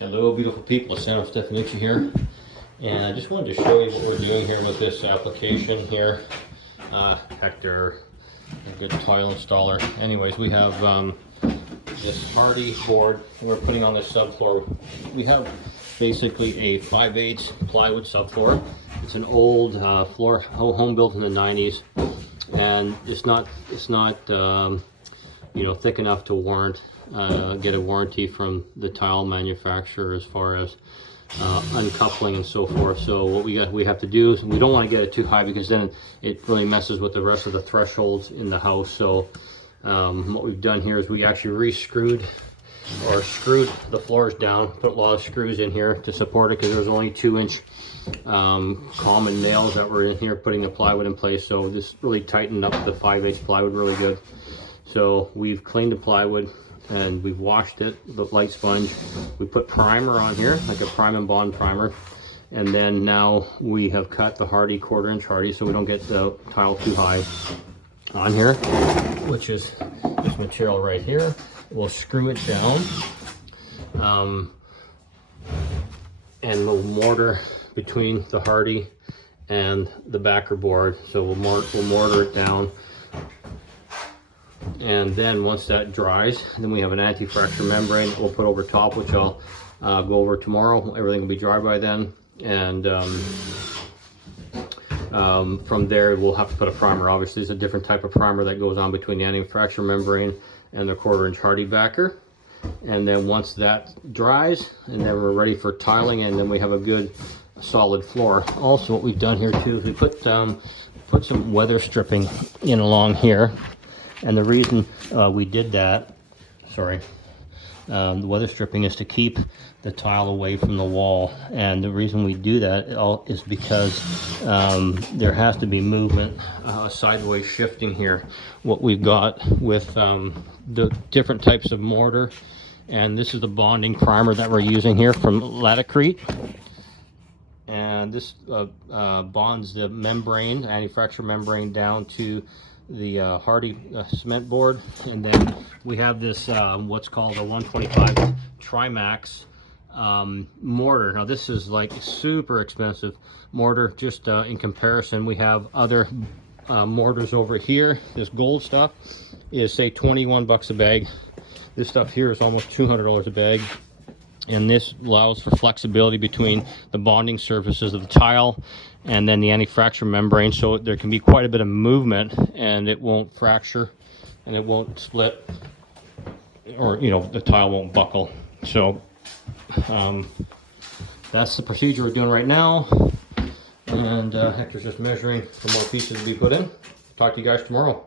Hello beautiful people, Sandro here, and I just wanted to show you what we're doing here with this application here. Hector, a good tile installer. Anyways, we have this hardy board we're putting on this subfloor. We have basically a 5/8 plywood subfloor. It's an old floor, home built in the 90s, and it's not you know, thick enough to warrant get a warranty from the tile manufacturer as far as uncoupling and so forth. So what we have to do is, we don't want to get it too high because then it really messes with the rest of the thresholds in the house. So what we've done here is we actually re-screwed or screwed the floors down, put a lot of screws in here to support it because there's only 2-inch common nails that were in here putting the plywood in place. So this really tightened up the 5/8 plywood really good. So we've cleaned the plywood and we've washed it with a light sponge. We put primer on here, like a prime and bond primer. And then now we have cut the hardy 1/4-inch hardy so we don't get the tile too high on here, which is this material right here. We'll screw it down and we'll mortar between the hardy and the backer board. So we'll mortar it down. And then once that dries, then we have an anti-fracture membrane that we'll put over top, which I'll go over tomorrow. Everything will be dry by then. And from there, we'll have to put a primer. Obviously, there's a different type of primer that goes on between the anti-fracture membrane and the 1/4-inch hardy backer. And then once that dries, and then we're ready for tiling, and then we have a good solid floor. Also, what we've done here too is we put some weather stripping in along here. And the reason we did that, the weather stripping is to keep the tile away from the wall. And the reason we do that is because there has to be movement, sideways shifting here. What we've got with the different types of mortar, and this is the bonding primer that we're using here from Latacrete. And this bonds the membrane, anti-fracture membrane, down to the hardy cement board. And then we have this what's called a 125 Trimax mortar. Now this is like super expensive mortar, just in comparison. We have other mortars over here. This gold stuff is say 21 bucks a bag. This stuff here is almost $200 a bag. And this allows for flexibility between the bonding surfaces of the tile and then the anti-fracture membrane, so there can be quite a bit of movement and it won't fracture and it won't split, or you know, the tile won't buckle. So that's the procedure we're doing right now. And Hector's just measuring for more pieces to be put in. Talk to you guys tomorrow.